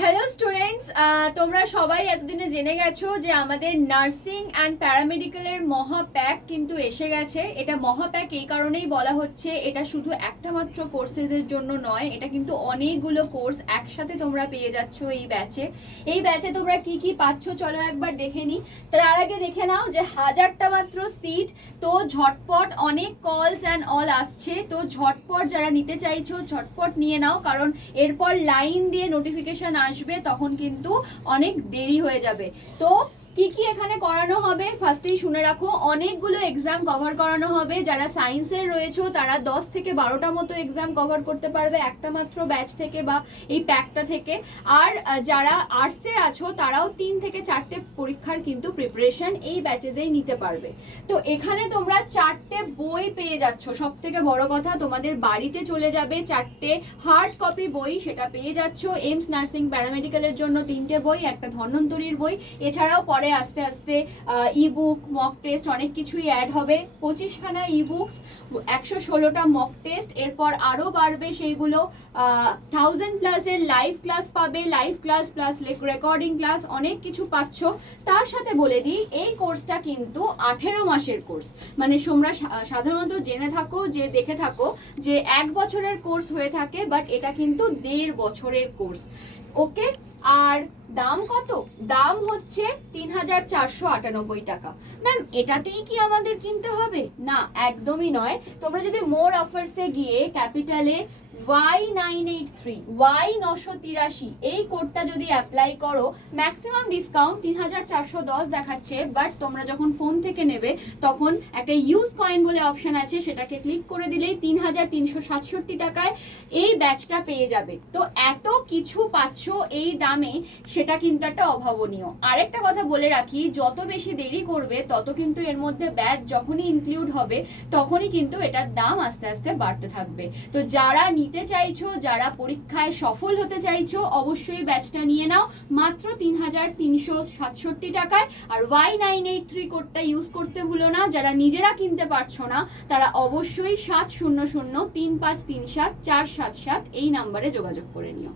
Hello students, তোমরা সবাই এতদিনে জেনে গেছো যে আমাদের নার্সিং অ্যান্ড প্যারামেডিক্যালের মহা প্যাক কিন্তু এসে গেছে। এটা মহা প্যাক এই কারণেই বলা হচ্ছে, এটা শুধু একটা মাত্র কোর্সেসের জন্য নয়, এটা কিন্তু অনেকগুলো কোর্স একসাথে তোমরা পেয়ে যাচ্ছ এই ব্যাচে। এই ব্যাচে তোমরা কি কি পাচ্ছ চলো একবার দেখে নিই। তার আগে দেখে নাও যে 1000টা মাত্র সিট, তো ঝটপট অনেক কলস অ্যান্ড অল আসছে, তো ঝটপট যারা নিতে চাইছো ঝটপট নিয়ে নাও, কারণ এরপর লাইন দিয়ে নোটিফিকেশন আসবে, তখন কিন্তু অনেক দেরি হয়ে যাবে। তো কি কি এখানে করানো হবে ফার্স্টেই শুনে রাখো। অনেকগুলো এক্সাম কভার করানো হবে। যারা সায়েন্সের রয়েছে তারা 10 থেকে 12টা মতো এক্সাম কভার করতে পারবে একটা মাত্র ব্যাচ থেকে বা এই প্যাকটা থেকে। আর যারা আর্টসের আছো তারাও 3 থেকে 4টে পরীক্ষার কিন্তু প্রিপারেশন এই ব্যাচেজেই নিতে পারবে। তো এখানে তোমরা 4টে বই পেয়ে যাচ্ছ। সব থেকে বড় কথা, তোমাদের বাড়িতে চলে যাবে 4টে হার্ড কপি বই, সেটা পেয়ে যাচ্ছ। এইমস নার্সিং প্যারামেডিক্যালের জন্য 3টে বই, একটা ধন্বন্তরীর বই, এছাড়াও পরে আস্তে আস্তে ইবুক, মক টেস্ট অনেক কিছুই অ্যাড হবে। 25খানা ইবুকস, 116টা মক টেস্ট, এরপর আরও বাড়বে সেইগুলো। 1000+ এর লাইভ ক্লাস পাবে, live class plus recording class, অনেক কিছু পাচ্ছ। তার সাথে বলে দিই এই কোর্সটা কিন্তু 18 মাসের কোর্স। মানে তোমরা সাধারণত জেনে থাকো, যে দেখে থাকো যে 1 বছরের কোর্স হয়ে থাকে, বাট এটা কিন্তু 1.5 বছরের কোর্স। ওকে, আর দাম কত? দাম হচ্ছে 3498 টাকা। ম্যাম এটাতেই কি আমাদের কিনতে হবে? না, একদমই নয়। তোমরা যদি মোর অফার্সে গিয়ে ক্যাপিটালে Y983 এই কোডটা যদি অ্যাপ্লাই করো, ম্যাক্সিমাম ডিসকাউন্ট 3410 দেখাচ্ছে, বাট তোমরা যখন ফোন থেকে নেবে তখন একটা ইউজ কয়েন বলে অপশন আছে, সেটাকে ক্লিক করে দিলেই 3367 টাকায় এই ব্যাচটা পেয়ে যাবে। তো এত কিছু পাচ্ছ এই দামে, সেটা কিন্তু একটা অভাবনীয়। আরেকটা কথা বলে রাখি, যত বেশি দেরি করবে তত কিন্তু এর মধ্যে ব্যাচ যখনই ইনক্লুড হবে তখনই কিন্তু এটার দাম আস্তে আস্তে বাড়তে থাকবে। তো যারা নিতে চাইছো, যারা পরীক্ষায় সফল হতে চাইছো, অবশ্যই ব্যাচটা নিয়ে নাও মাত্র 3367 টাকায়। আর Y983 কোডটা ইউজ করতে ভুলো না। যারা নিজেরা কিনতে পারছো না তারা অবশ্যই 7003537 477 এই নাম্বারে যোগাযোগ করে নিও।